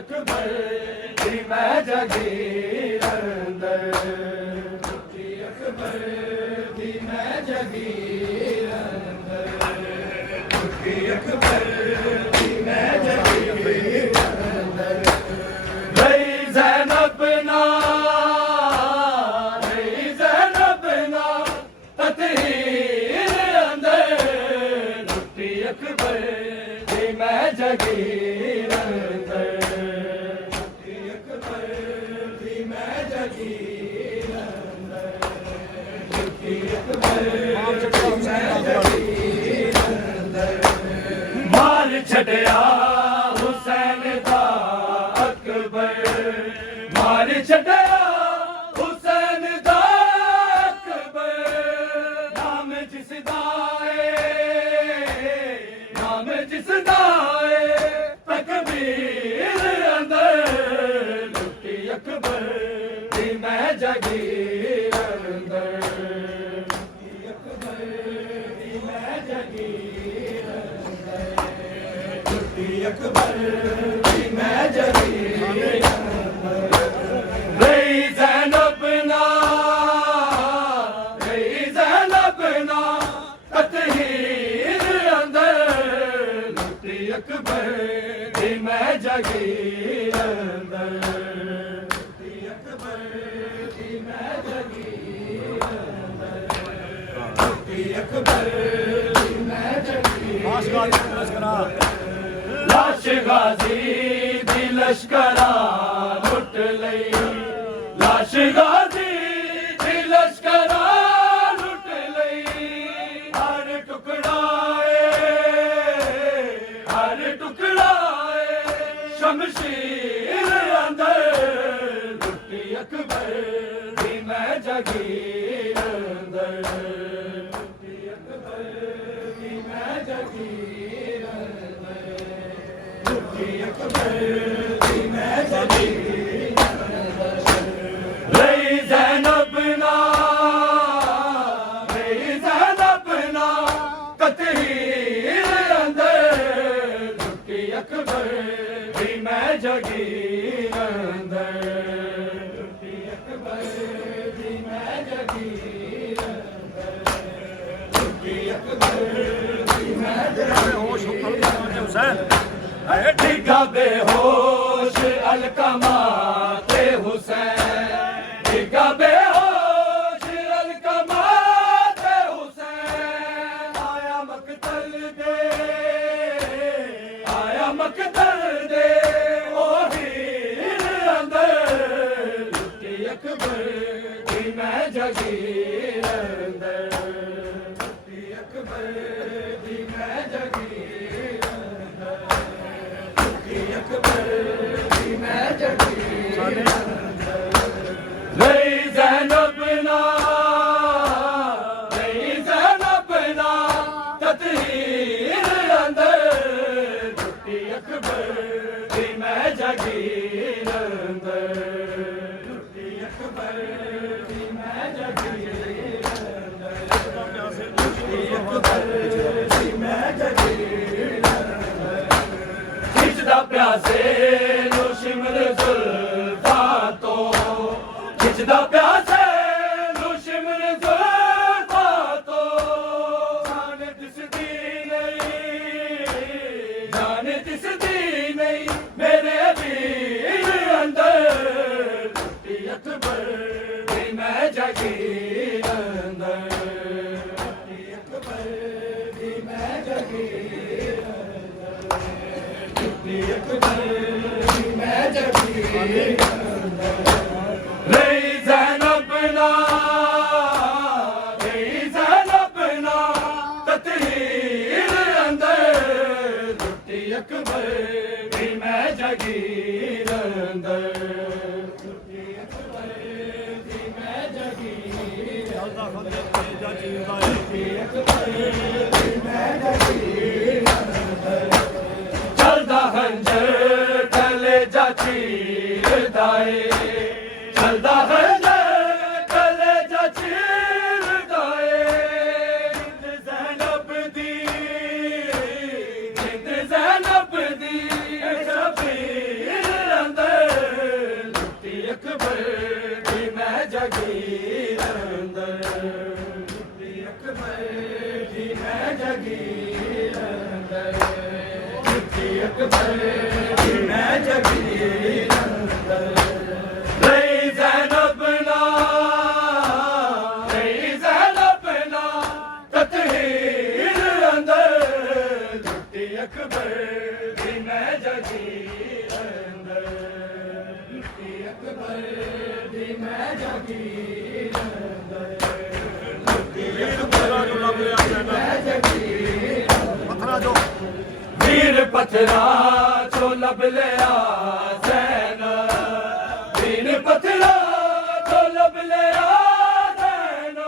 अकबर दी मैं जागीर अंदर टुटी अकबर दी मैं जागीर अंदर टुटी अकबर दी मैं जागीर अंदर रही ज़ैनब ना ततहीर अंदर टुटी अकबर दी मैं जागीर अंदर टुटी अकबर दी मैं जागीर अंदर टुटी अकबर दी मैं जागीर अंदर मार छड़िया हुसैन दा अकबर मार छड़िया हुसैन दा अकबर नाम जिसदा है तकबीर अंदर टुटी अकबर दी मैं जागीर अंदर टुटी अकबर दी मैं जागीर अंदर टुटी अकबर दी मैं जागीर अंदर रही ज़ैनब ना ततहीर अंदर टुटी अकबर दी मैं जागीर अंदर टुटी अकबर दी मैं जागीर अंदर टुटी अकबर दी मैं जागीर लाश गाजी दी लश्करा लुट लई लाश गाजी दी लश्करा लुट लई हर टुकड़ाए शमशीर अंदर टुटी अकबर दी मैं जागीर अंदर टुटी अकबर दी मैं जागीर अंदर टुटी अकबर दी मैं जागीर अंदर रही ज़ैनब ना ततहीर अंदर टुटी अकबर दी मैं जागीर अंदर टुटी अकबर दी मैं जागीर अंदर टुटी अकबर दी मैं जागीर अंदर डिगा बेहोश अलकमा ते हुसैन डिगा बेहोश अलकमा ते हुसैन आया मकतल दे ओ हीर अंदर टुटी अकबर दी मैं जागीर अंदर टुटी अकबर दी मैं जागीर अंदर टुटी अकबर दी मैं जागीर अंदर रही ज़ैनब ना ततहीर अंदर टुटी अकबर दी मैं जागीर अंदर टुटी अकबर दी मैं जागीर अंदर टुटी अकबर दी मैं जागीर अंदर खिचदा प्यासे नु शिमर जुल्फा तो खिचदा प्यासे नु शिमर जुल्फा तो जाने दिसदी नहीं मेरे वीर अंदर टुटी अकबर दी मैं जागीर अंदर टुटी अकबर दी मैं जागीर अंदर टुटी अकबर दी मैं जागीर अंदर रही ज़ैनब ना ततहीर अंदर टुटी अकबर दी मैं जागीर अंदर टुटी अकबर दी मैं जागीर अंदर टुटी अकबर दी मैं जागीर अंदर चलदा खंजर टले जा चीर दाए चलदा खंजर टले जा चीर दाए ज़ैनब दी शबीर ਜਗੀਰ ਅੰਦਰ ਮੁੱਤੀ ਅਕਬਰ ਦੀ ਮੈਂ ਜਗੀਰ ਅੰਦਰ ਮੁੱਤੀ ਅਕਬਰ ਦੀ ਮੈਂ ਜਗੀਰ ਅੰਦਰ ਰਹੀ ਜ਼ੈਨਬ ਨਾ ਤਤਹੀਰ ਅੰਦਰ ਮੁੱਤੀ ਅਕਬਰ ਦੀ ਮੈਂ ਜਗੀਰ ਅੰਦਰ ਮੁੱਤੀ ਅਕਬਰ ਦੀ ਮੈਂ ਜਗੀਰ ਅੰਦਰ ਮੁੱਤੀ ਅਕਬਰ ਦੀ ਮੈਂ ਜਗੀਰ ਅੰਦਰ ਵੀਰ ਪੱਥਰਾਂ ਚੋਂ ਲੱਭ ਲਿਆ ਜ਼ੈਨ ਵੀਰ ਪੱਥਰਾਂ ਚੋਂ ਲੱਭ ਲਿਆ ਜ਼ੈਨ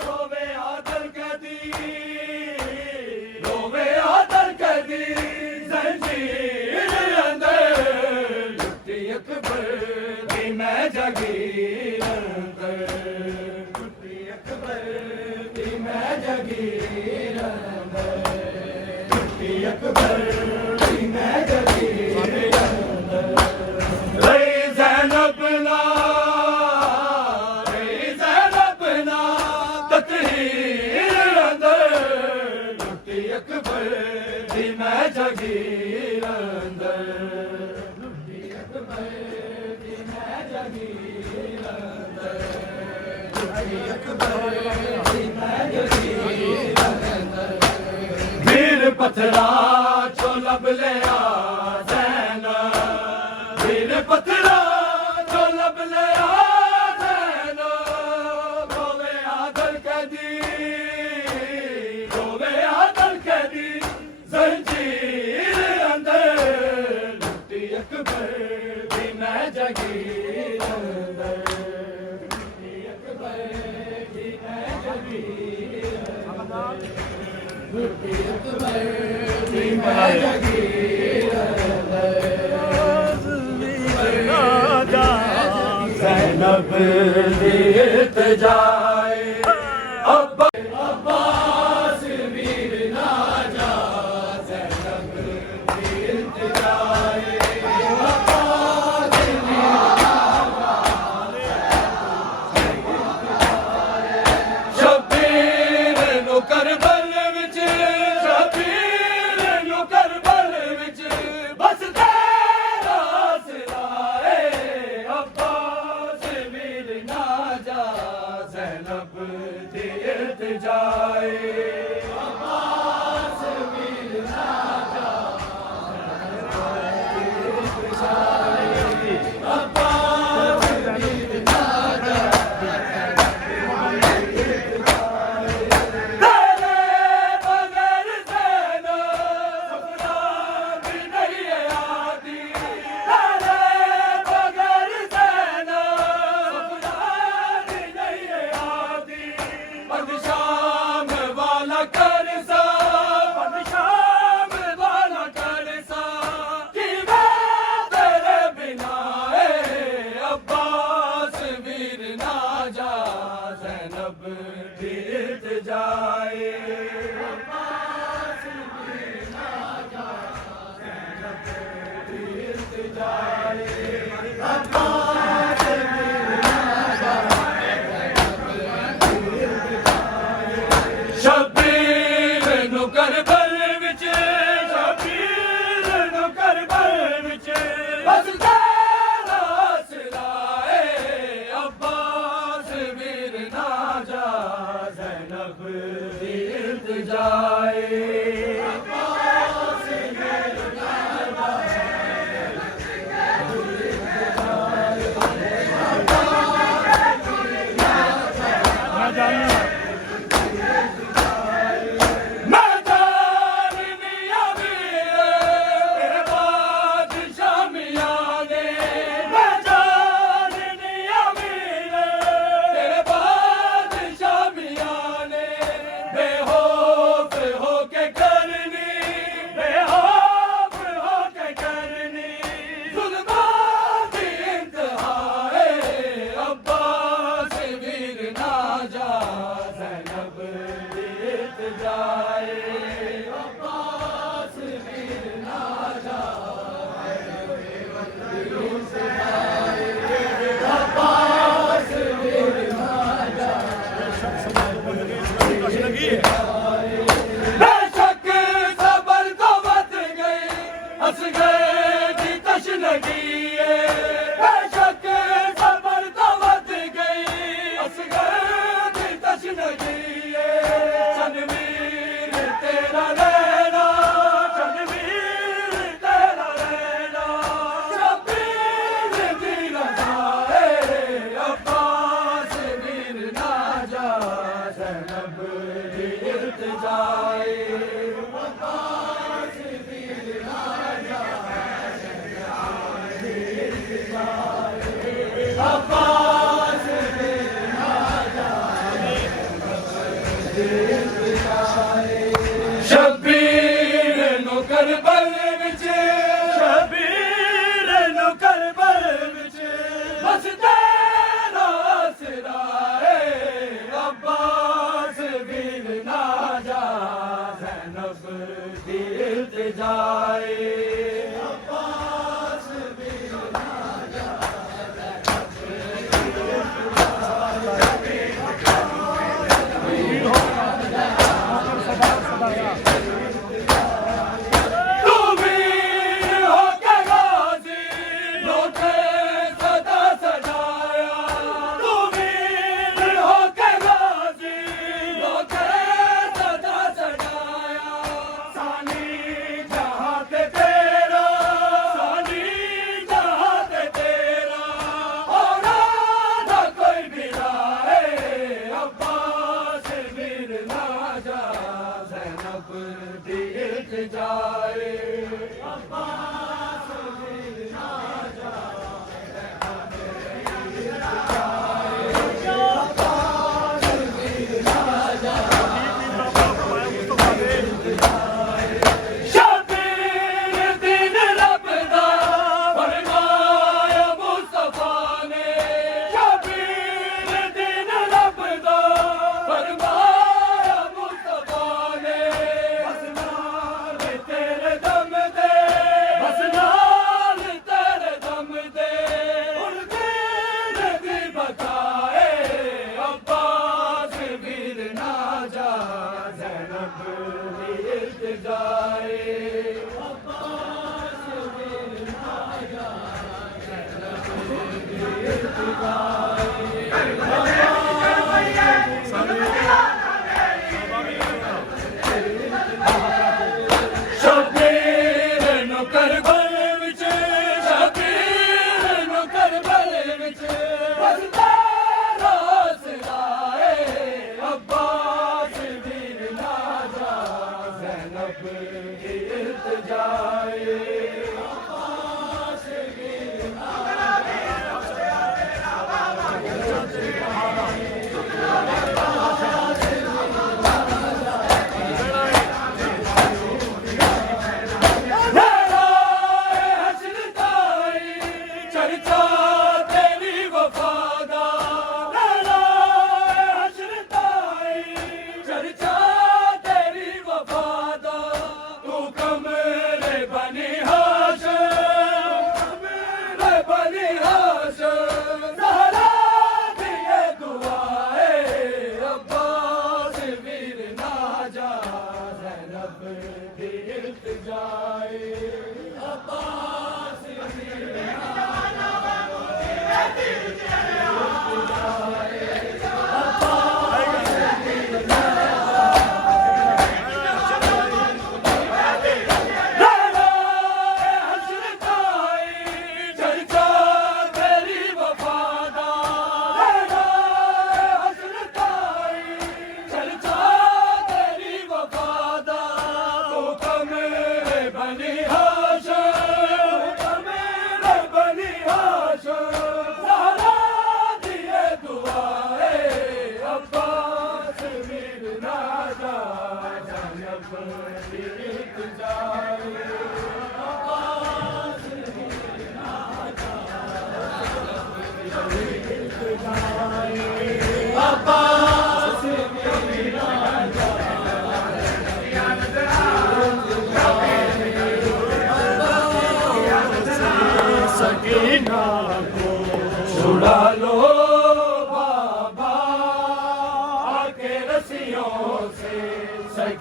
ਰੋਵੇ ਆਦਲ ਕਦੀ ਰੋਵੇ ਆਦਲ ਕਦੀ ਜ਼ੰਜੀਰ ਅੰਦਰ ਮੁੱਤੀ ਅਕਬਰ ਦੀ ਮੈਂ ਜਗੀਰ ਅੰਦਰ ਮੁੱਤੀ ਅਕਬਰ ਦੀ ਮੈਂ ਜਗੀਰ ਅੰਦਰ ਮੁੱਤੀ ਅਕਬਰ ਦੀ ਮੈਂ ਜਗੀਰ ਅੰਦਰ ਰਹੀ ਜ਼ੈਨਬ ਨਾ ਤਤਹੀਰ ਅੰਦਰ ਮੁੱਤੀ ਅਕਬਰ ਦੀ ਮੈਂ ਜਗੀਰ ਅੰਦਰ ਮੁੱਤੀ ਅਕਬਰ ਦੀ ਮੈਂ ਜਗੀਰ ਅੰਦਰ ਮੁੱਤੀ ਅਕਬਰ ਦੀ ਮੈਂ ਜਗੀਰ ਅੰਦਰ ਵੀਰ ਪੱਥਰਾਂ ਚੋਂ ਲੱਭ ਲਿਆ ਜ਼ੈਨ ਵੀਰ ਪੱਥਰਾਂ ਚੋਂ ਲੱਭ ਲਿਆ ਜ਼ੈਨ ਰੋਵੇ ਆਦਲ ਕਦੀ ਰੋਵੇ ਆਦਲ ਕਦੀ ਜ਼ੰਜੀਰ ਅੰਦਰ ਮੁੱਤੀ ਅਕਬਰ ਦੀ ਮੈਂ ਜਗੀਰ ਅੰਦਰ ਮੁੱਤੀ ਅਕਬਰ ਦੀ ਮੈਂ ਜਗੀਰ ਅੰਦਰ ਮੁੱਤੀ ਅਕਬਰ ਦੀ ਮੈਂ ਜਗੀਰ ਅੰਦਰ ਜ਼ੈਨਬ ਦੀ ਇਲਤਜਾਏ ਅੱਬਾਸ ਵੀਰ ਨਾ ਜਾ ਜ਼ੈਨਬ ਦੀ ਇਲਤਜਾਏ ਅੱਬਾਸ ਵੀਰ ਸ਼ਬੀਰ ਨੂੰ ਕਰਬਲ ਵਿੱਚ ਸ਼ਬੀਰ ਨੂੰ ਕਰਬਲ ਵਿੱਚ ਬਸ ਤੇਰਾ ਆਸਰਾ ਏ ਅੱਬਾਸ ਵੀਰ ਨਾ ਜਾ ਜ਼ੈਨਬ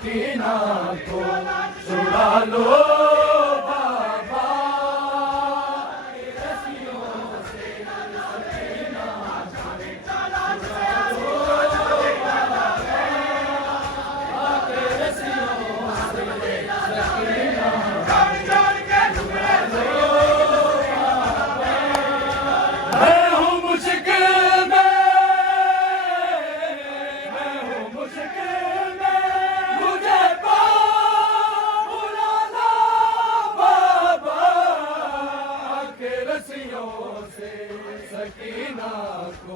सकीना को छुड़ा लो बाबा सकीना को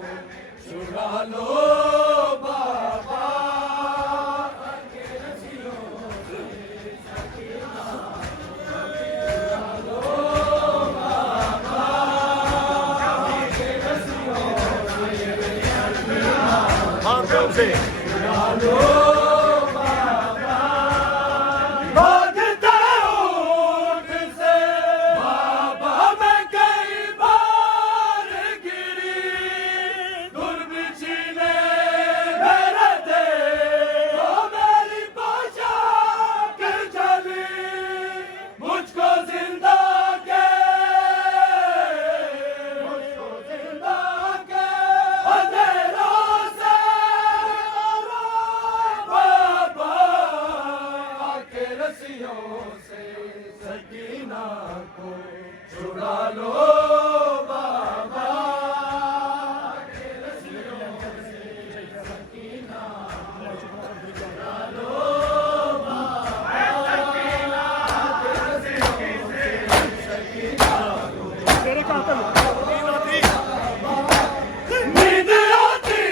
छुड़ा लो बाबा के रस्सियों से सकीना छुड़ा लो बाबा के रस्सियों से छुड़ा लो सकीना को छुड़ा लो बाबा के रस्सियों से सकीना छुड़ा लो बाबा के रस्सियों से सकीना को तेरे का नींद आती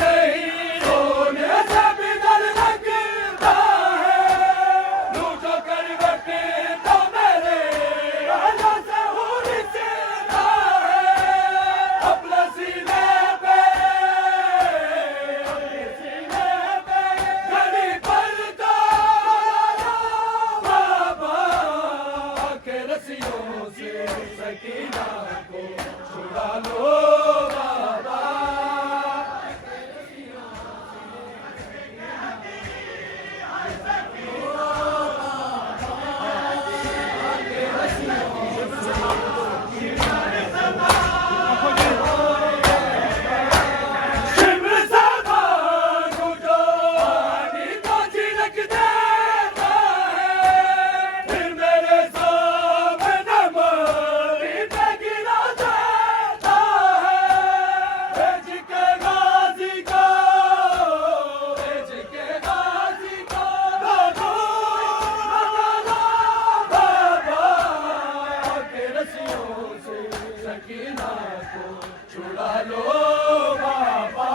नहीं सोने से भी डर लगता है लूटो करवटे तो मेरे राजा से हो रिश्ता है अपने सीने पे घड़ी पलटा बाबा के रस्सियों से सकीना को छुड़ा लो बाबा सकीना को छुड़ा लो बाबा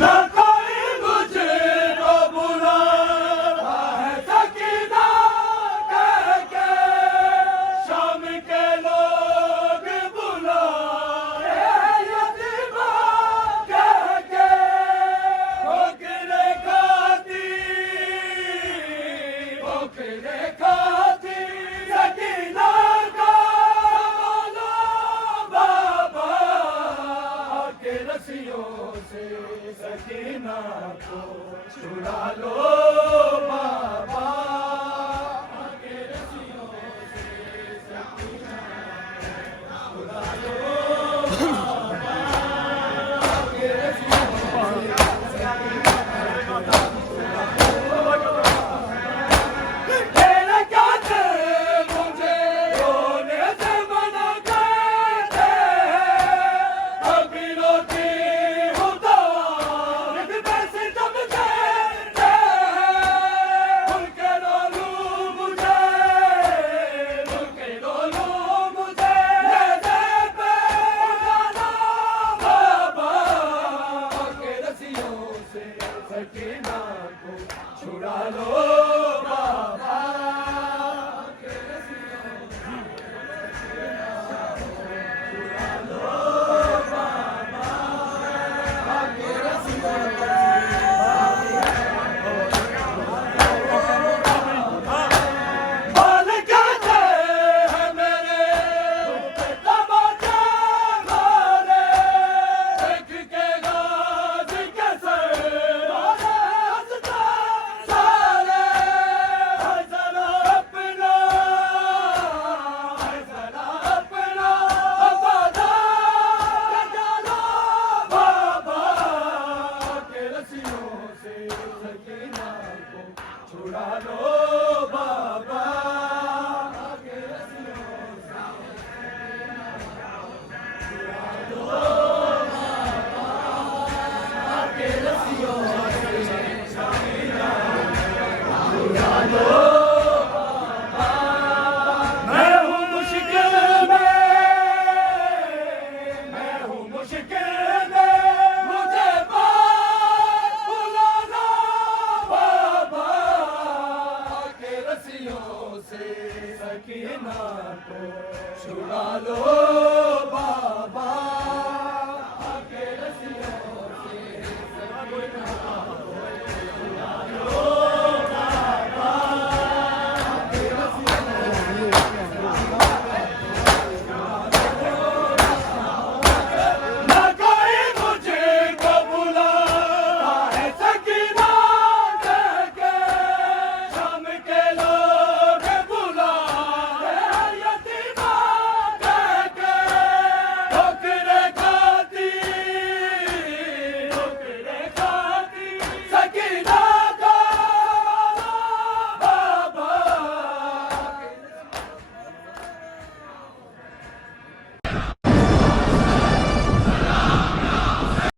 ना कोई मुझको बुला है सकीना कह के शाम के लोग बुलाए यतीमा कह के ठोकरे खाती सकीना का बोलो बाबा के रस्सियों से सकीना को छुड़ा लो बाबा